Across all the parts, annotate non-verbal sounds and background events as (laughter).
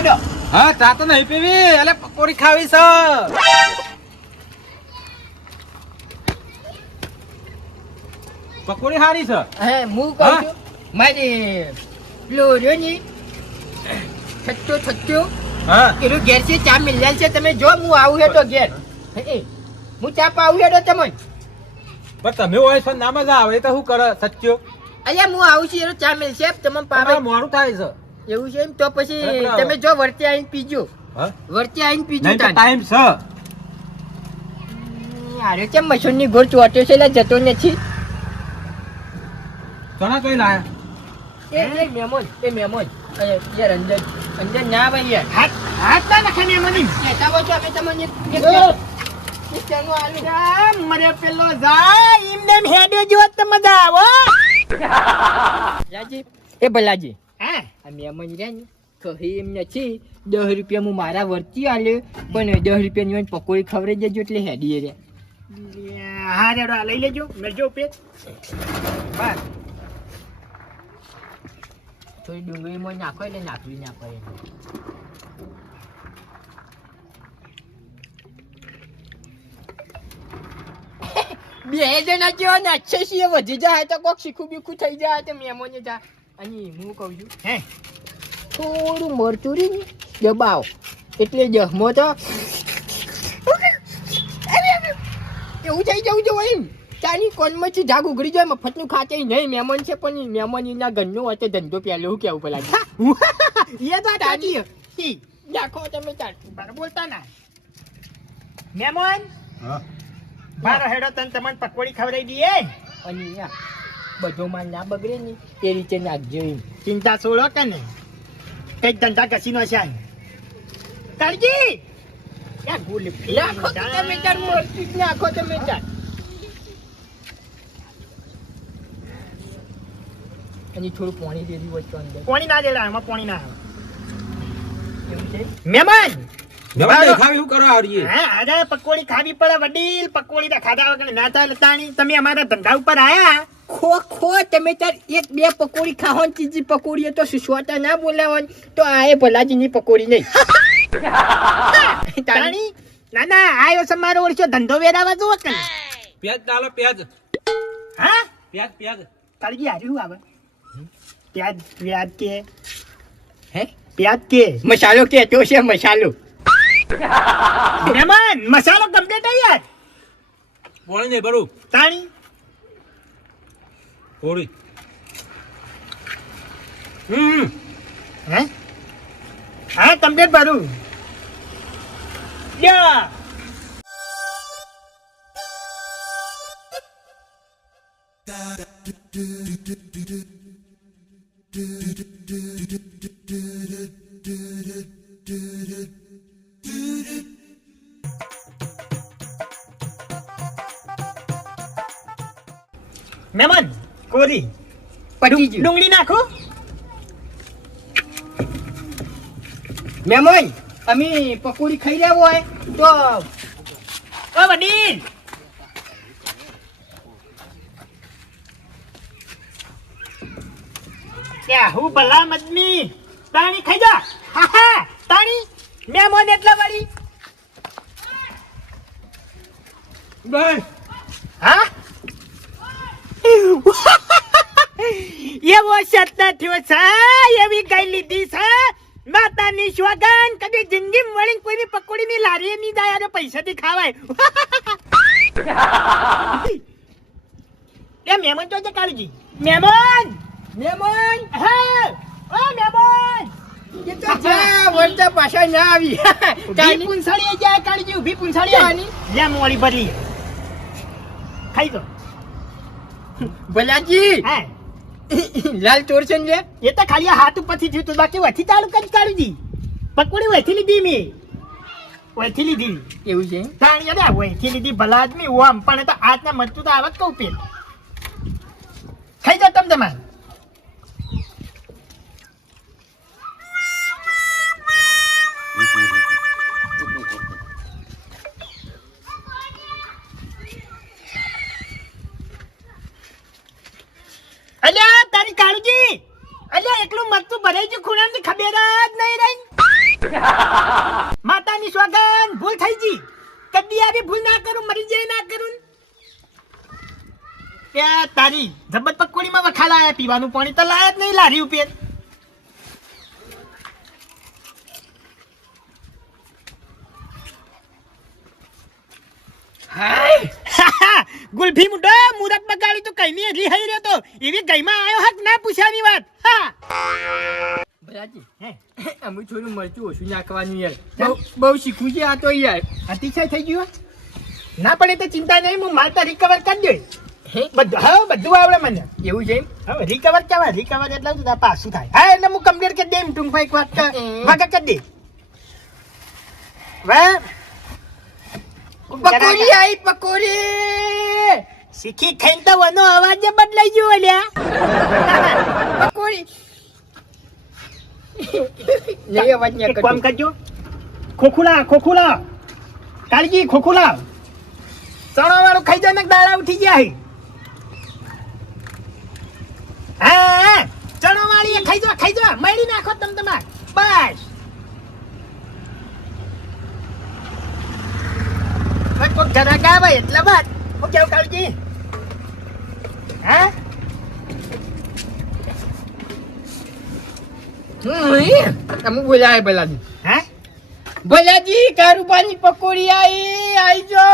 હેડો હા ચા તો નહીં પીવી. એટલે પકોડી ખાવી છે. પકોડી સારી છે? હે હું કહું? છું મારી પેલો રહ્યો ની છચ્ચો છચ્ચો હા. પેલું ઘેર છે ચા મિલ છે તમે જો હું આવું હેડો ઘેર. હે, ચા પાવું હેડો તમે પણ તમે હોય છો ના મજા આવે તો શું કરે સચ્યો અલ્યા હું આવું છું એનો ચા મિલ છે તમે પાવે. મોડું થાય છે. એવું છે એમ? તો પછી તમે જો વર્તે આવીને પીજો. વર્તે આવીને પીજો. ટાઈમ છે. આરે કેમ મશીનની ગોળ ચોટ્યો છે? એટલે જતો નથી. ચણા કઈ લાયા? એ એ મહેમાન એ મહેમાન એ રંજન અંદર ના ભાઈ યાર. હાથ હાથ ના નખે ને એમાં નહીં. કહેતા હોય અમે તમને! એક આલુ. આ મરે પેલો જાય એમને એમ હેડ્યો જેવો તો મજા આવો રાજી એ ભલાજી. આ મહેમાન રહ્યા ને. કહી એમ નથી દસ રૂપિયા હું મારા વર્તી આલ્યો પણ દસ રૂપિયાની હોય પકોડી ખવડાવી દેજો એટલે હેડીએ રે હા રેડો લઈ લેજો મેળજો પેટ બસ થોડી ડુંગળીમાં નાખો એટલે નાખવી નાખો. બે જણા જેવા છીએ વધી જાય તો કોક શીખું બીખું થઈ જાય તો મહેમાન જા અને હું કહું છું. હે? થોડું મરચુરી દબાવ એટલે જહમો તો. એવું થઈ જવું જો એમ. ચાની કોનમાંથી ઢાક ઉઘડી જાય મફતનું ખાતે નહીં. મહેમાન છે પણ મહેમાનીના ઘરનો હોય ધંધો પહેલો હું કેવું પેલા (laughs) એ તો તાજી ઈ, નાખો તમે બરાબર બોલતા ના. મહેમાન હા. મારો હેડો તને તમને પકોડી ખવડાવી દઈએ. અને બધો માલ ના બગડે ને એ રીતે નાખજો એમ. ચિંતા છોડો કે ને કંઈક ધંધા ઘસી નો છે તળજી નાખો તમે તાર મરચું નાખો તમે તાર. અને થોડું પાણી દેવી હોય અંદર. પોણી ના દેડા એમાં પોણી ના આવે. મહેમાન પકોડી ખાવી પડે વડીલ. પકોડી ખાધા વગર ના ચાલે તમે અમારા ધંધા ઉપર આયા? ખો ખો તમે તાર એક બે પકોડી ખાઓ ને ત્રીજી પકોડી તો સુસવાતા ના બોલાવો તો આ એ ભલાજીની પકોડી નહીં. તાણી ના ના આયો છે મારો ઓળખ્યો ધંધો વેરાવા જુઓ કે પ્યાજ ડાલો પ્યાજ. હા? પ્યાજ પ્યાજ. તાળજી હારી શું આવે? પ્યાજ પ્યાજ કે? હે? પ્યાજ કે? મસાલો કે તો છે મસાલો. (laughs) મહેમાન મસાલો કમ્પ્લીટ યાર. બોલે નહીં બરું. તાણી થોડી હમ. હે? હા કમ્પ્લીટ ભરું યા. મહેમાન. કોરી પટી ગયું. ડુંગળી નાખો. મેમોય અમે પકોડી ખાઈ રહ્યા હોય તો ઓ વડીલ. હું ભલા મજમી તાણી ખાઈ જા. હા હા. તાણી. મહેમાન એટલે વળી. બસ. હા? એવો સત્તા થયો છે એવી કઈ લીધી છે? માતાની સ્વગન કદી જિંદગી વળી પકોડી ની લારી ની જાય અને પૈસાથી ખાવાય. (laughs) એ મહેમાન તો છે કાળજી. મહેમાન! મહેમાન! હા! ઓ મહેમાન! એ તો છે વળતા પાછા ના આવી. (laughs) ઊભી તાણી જાય કાળજી ઊભી પૂંછાડીએ આની લે મોળી ભરી. ખાઈ દો. ભલાજી! હા? લાલ ચોર છે ને એ તો ખાલી હાથ ઉપરથી થયું તું બાકી વથી ચાલુ કરી કાઢી પકોડી વથી લીધી મેં. વથી લીધી. એવું છે? તાણી અરે વથી લીધી ભલા આદમી ઓમ. પણ તો આજના મરચું તો આવત કહું પેલ. ખાઈ જાવ તમે તમારે. થઈ ગઈ. કદી ભૂલ ના કરું મરી જાય ના કરું. ત્યાં તારી જબ્બત પકોડીમાં વખા લાયા પીવાનું પાણી તો લાયા જ નહીં લારી ઉપર. (laughs) ગુલ્ફી મુઢો મુરત બગાડી તો કઈ નહીં હજી હઈ રહ્યો તો? એવી ગઈમાં આવ્યો હક ના પૂછ્યાની વાત. હા. ભરાજી હે, અમે થોડું મરચું ઓછું નાખવાનું યાર. બહુ શીખવું છે આ તો યાર. અતિશય થઈ ગયું? ના પડે તો ચિંતા નહીં હું માલ તો રિકવર કરી દે હે? બધું હા બધું આવડે મને. એવું છે એમ? હવે રિકવર કેવા? રિકવર એટલે શું? પાછું થાય. હા એટલે હું કમ્પ્લીટ કરી દે ટૂંકમાં એક વાત. વગર કરી દે હવે? પકોડી આવી પકોડી. શીખી થઈને તો વનો અવાજ બદલાઈ ગયો અલ્યા. (laughs) પકોડી નહીં અવાજ નહીં કામ કરજો ખોખુલા ખોખુલા કાળજી ખોખુલા ચણા વાળું ખાઈ જાય ને દાડા ઉઠી ગયા હે ચણા વાળી એ ખાઈ જો ખાઈ જો મળી નાખો તમ તમાર બસ કોક આવે એટલે બાદ હું કેવું કાળજી હા અમુક બોલાય ભલાજી. હે? ભલાજી કારુબાની પકોડી આવી આઈજો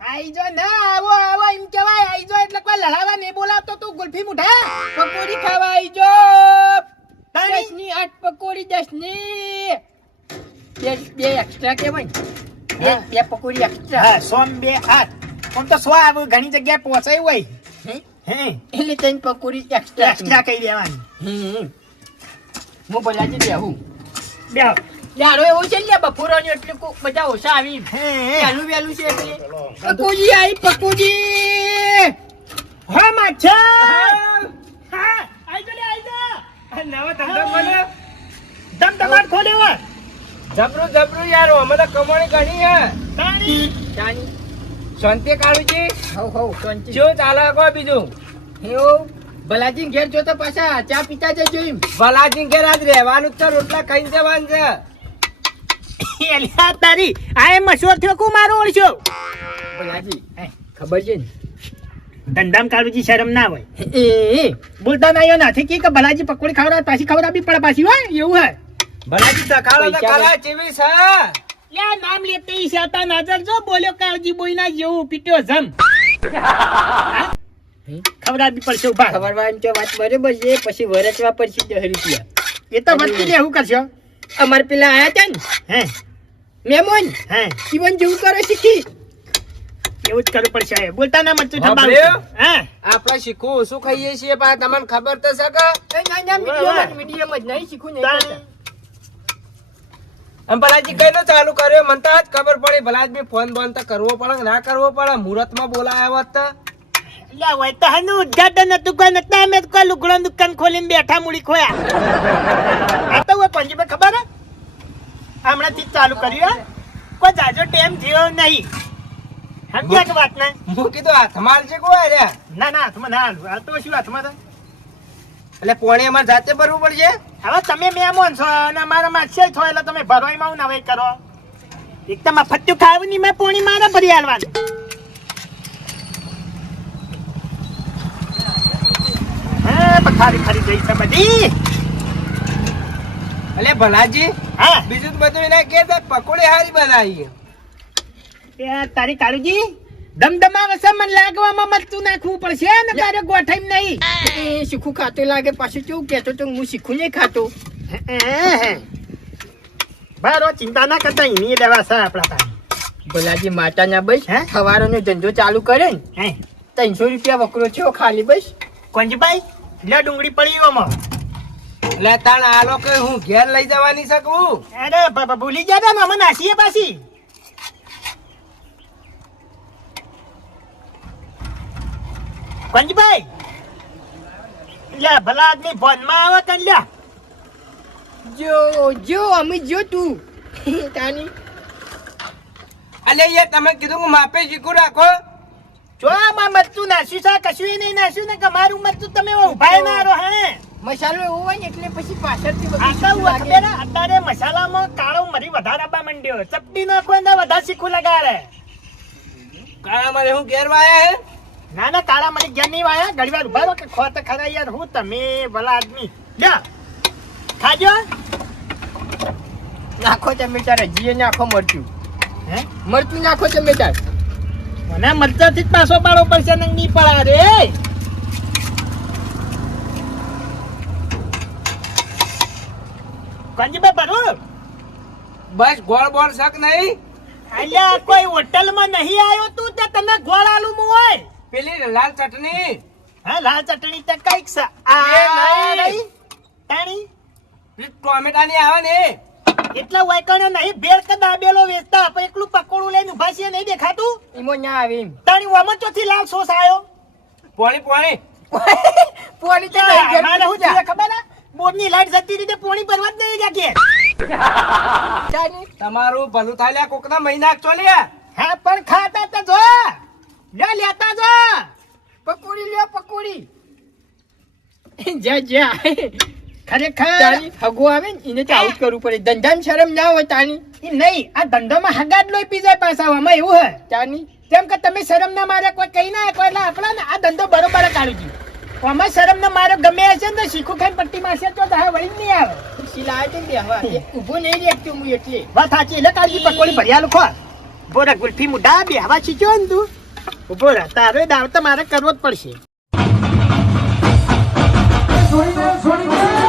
આઈ જો ના આવો આવો એમ કેવાય આઈજો એટલે કોઈ લડાવા નહીં બોલાવતો તું ગુલ્ફી મુઠા. પકોડી ખાવા આવી દસની? આઠ પકોડી દસની. બે બે એક્સ્ટ્રા કેવાય બે બે પકોડી એક્સ્ટ્રા હા સોમ બે આઠ. પણ તો સો આવું ઘણી જગ્યાએ પહોંચાય હોય. હે? હે. એટલે ત્રણ પકોડી એક્સ્ટ્રા એક્સ્ટ્રા કહી દેવાની. હમ. હું બોલાજી બેહું. બે યારો એવું છે ને બપોરાની એટલે કોક બધા ઓછા આવી હે વેલું છે એટલે. પકોડી આવી પકોડી હા માછા હા. આઈ જો લે આઈ જો નવો ધંધો ખોલ્યો. હોય. જબરું જબરું યાર અમે તો કમાણી ઘણી હે. તાણી. શાંતિ હવ હવ શાંતિ. શું ચાલે કો બીજું. એવું? ભલાજી ઘેર જોતો પાછા ચા પીતા જજો એમ. ભલાજી ઘેર આજ રહેવાનું જ છે રોટલા ખાઈને જવાનું છે. એલિયા તારી આ એ મશોર થયો કુ મારો ઓળશો? ભલાજી ખબર છે ને? ધંધામ કાળુજી શરમ ના હોય. એ બોલતા ના આવ્યો નથી કે ભલાજી પકોડી ખાવડા પાછી ખવડાવવી પડે પાછી હોય એવું હે. ભલાજી સખાડો તો પૈસા ખરા છે. યા નામ લેતે ઈ શાતા નજર જો બોલ્યો કાળજી બોઈના જેવું પીટ્યો જમ. (laughs) હે? પડશે ઊભા. ખબરવાની તો વાત બરોબર છે પછી વરસવા પડશે દસ રૂપિયા એ તો વધતી રહેવું કરશો? અમાર પેલા આયા હતા ને હે? મહેમાન હે? જીવન જેવું કરો શીખી એવું જ કરવું પડશે બોલતા ના મચ્છું બાપરે. હે? આપણે શીખવું ઓછું ખાઈએ છીએ પણ તમને ખબર તો છે કે? ના ના મીડિયમ મીડિયમ જ નહીં શીખું નહીં કરતા. આમ ચાલુ કર્યો? મને તો આજ ખબર પડી ભલાજ મેં ફોન બોન તો કરવો પડે ના કરવો પડે? મુહૂર્તમાં બોલાયા હોત તો. લે હોય તો હનું ઉદ્ઘાટન હતું કોઈ નતા અમે તો લુગડો દુકાન ખોલીને બેઠા મૂડી ખોયા. આ તો હોય પંજીભાઈ ખબર હે? હમણાંથી ચાલુ કર્યું કોઈ જાજો ટેમ થયો નહીં. સમજ્યા કે વાત ને? હું કીધું હાથમાં છે કોઈ રે ના ના હાથમાં ના હાલું. આ તો શું હાથમાં થાય? એટલે પોણે અમારે જાતે ભરવું પડશે? હવે તમે મહેમાન છો અને અમારા માછે છો એટલે તમે ભરવાઈમાં હું નવાઈ કરો. એક તો મફત્યું ખાવું નહીં મેં પોણી મારા ભરી હાલવાનું હે પથારી ફરી ગઈ છે બધી. એટલે ભલાજી હા. બીજું તો બધું એને કે પકોડી હારી બનાવી એ તારી કાળુજી દમદમા વસે મને લાગવામાં મરચું નાખવું પડશે ને તારે ગોઠાઈ નહીં. એ શીખું ખાતું લાગે પાછું કેવું કહેતો તો હું શીખું નહીં ખાતો. બારો ચિંતા ના કરતા એની દવા છે આપણા પાસે. ભલાજી માતા ના બસ હે? સવારનો ધંધો ચાલુ કરે ને. ત્રણસો રૂપિયા વકરો છો ખાલી બસ. કોંજીભાઈ લે ડુંગળી પડી ઓમાં એટલે તાણ આ લોકો હું ઘેર લઈ જવાની શકું? અરે ભૂલી ગયા તા ને અમે નાસીએ પાછી. પંજભાઈ લે ભલા આદમી ફોનમાં આવે તને લ્યા? જો જો અમે જો તું. તાની. અલે યાર તમે કીધું કે માપે શીખું રાખો. જો આમાં મરચું નાસ્યું છે કશું નહીં નાસ્યું ને કે મારું મરચું તમે ઊભા ના રહો હે? મસાલો એવો હોય ને એટલે પછી પાછળથી બધું આ તો સીધું લાગે. વખતે ને અત્યારે મસાલામાં કાળો મરી વધારે આપવા માંડ્યો ચપટી નાખો ને વધારે શીખું લગાડે. કાળા મરી હું ઘેર વાયા હે? ના ના કાળા મરી ઘેર નહીં વાયા. ઘડી વાર ઊભા કે ખોત ખરા યાર હું તમે ભલા આદમી. લ્યો. ખાજો. નાખો તમે તાર હજી એ નાખો મરચું. હે? મરચું નાખો તમે તાર મને મરચાથી જ પાછો પાડવો પડશે ને નહીં પડા રે. કંજીભાઈ ભરું બસ ગોળ બોળ શક નહીં? અલ્યા કોઈ હોટલમાં નહીં આવ્યો તું તે તને ગોળ આલુ મુ હોય? પેલી લાલ ચટણી. હા લાલ ચટણી તે કંઈક સા આ નહીં. ટાણી ટોમેટાની આવે ને. એટલા વાયકણો નહીં ભેળ કે દાબેલો વેચતા આપણે એકલું પકોડું લઈને ઊભા નહીં દેખાતું? ઈમો ન્યા આવી તાણી ઓમાં ચોથી લાલ સોસ આયો. પોણી પોણી. (laughs) પોણી તો નહીં ઘેર મારે હું જા. ખબર ના બોર્ડની લાઈટ જતી રીતે પોણી ભરવા જ નહીં જાગે. તમારું ભલું થાય લ્યા કોકના મહિના ચો હા પણ ખાતા તો જો. લે લેતા જો. પકોડી લ્યો પકોડી. (laughs) જા જા. ખરેખર તારી હગો આવે ને એને તો કરવું પડે. ધંધામાં શરમ ના હોય તાની. નહીં આ ધંધોમાં હગાડ લોહી પી જાય પાછા આમાં એવું હે. તાની. કેમ કે તમે શરમ ના મારે કોઈ કહી ના કોઈ એટલે આપણા ને આ ધંધો બરોબર કાઢી આમાં શરમ ના મારે ગમે હશે ને શીખો ખાઈ પટ્ટી મારશે તો daha વળી નહીં આવે. એ ઊભો નહીં રહેતો હું એટલે. વાત સાચી એટલે કાળજી પકોડી ભર્યા લોકો બોરા ગુલ્ફી મુઢા બે હવા શીખ્યો ને તું. ઊભો રહે તારો દાવ તો મારે કરવો જ પડશે. છોડી દે છોડી દે